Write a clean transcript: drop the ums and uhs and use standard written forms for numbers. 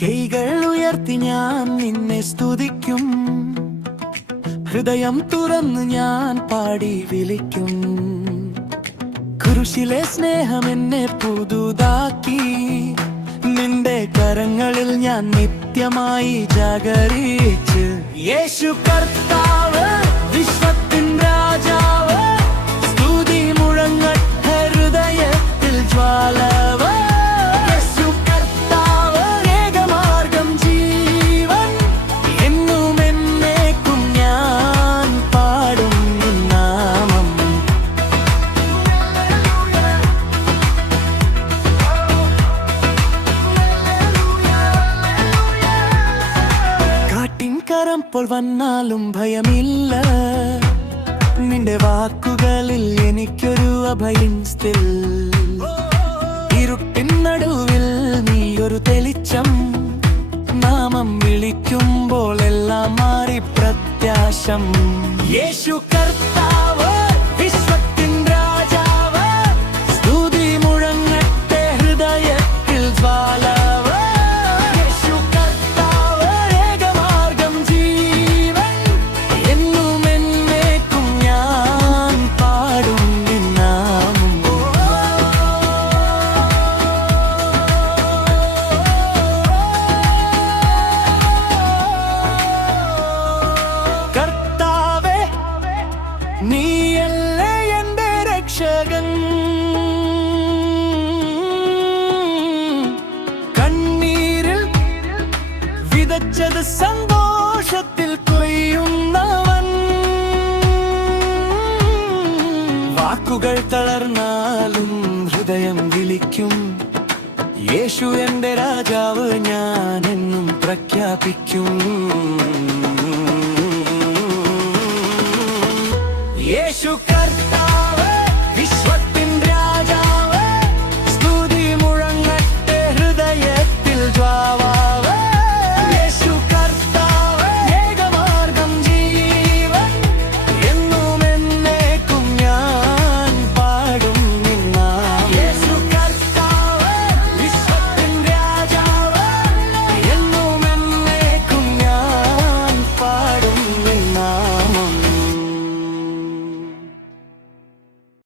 കൈകൾ ഉയർത്തി ഞാൻ നിന്നെ സ്തുതിക്കും, ഹൃദയം തുറന്ന് ഞാൻ പാടി വിളിക്കും. കുരിശിലെ സ്നേഹം എന്നെ പുതുതാക്കി, നിന്റെ കരങ്ങളിൽ ഞാൻ നിത്യമായി ജാഗരിച്ച്. യേശു കർത്താവ്, വിശ്വത്തിൻ രാജാവ്, സ്തുതി മുഴങ്ങട്ടെ ഹൃദയത്തിൽ ജ്വാലവ. യേശു കർത്താവ്, ഏകമാർഗം ജീവൻ, എന്നും എന്നേക്കും ഞാൻ പാടും നിൻ നാമം. കാട്ടിൻകരം പോൽ വന്നാലും ഭയമില്ല, നിന്റെ വാക്കുകളിൽ എനിക്കൊരു അഭയം still. ഇരുട്ടിൻ നടുവിൽ നീ ഒരു തെളിച്ചം, നാമം വിളിക്കുമ്പോൾ എല്ലാം മാറി പ്രത്യാശം. യേശു കർത്താവ്, വിശ്വത്തിൻ രാജാവ്, സ്തുതി മുഴങ്ങട്ടെ ഹൃദയത്തിൽ ജ്വാലവ. യേശു കർത്താവ്, ഏകമാർഗം ജീവൻ, എന്നും എന്നേക്കും ഞാൻ പാടും നിൻ നാമം. കർത്താവേ, നീയല്ലേ എന്റെ രക്ഷകൻ, കണ്ണീരിൽ വിതച്ചത് സന്തോഷത്തിൽ കൊയ്യുന്നവൻ. വാക്കുകൾ തളർന്നാലും ഹൃദയം വിളിക്കും, യേശു എന്റെ രാജാവ്, ഞാൻ എന്നും പ്രഖ്യാപിക്കും. യേശു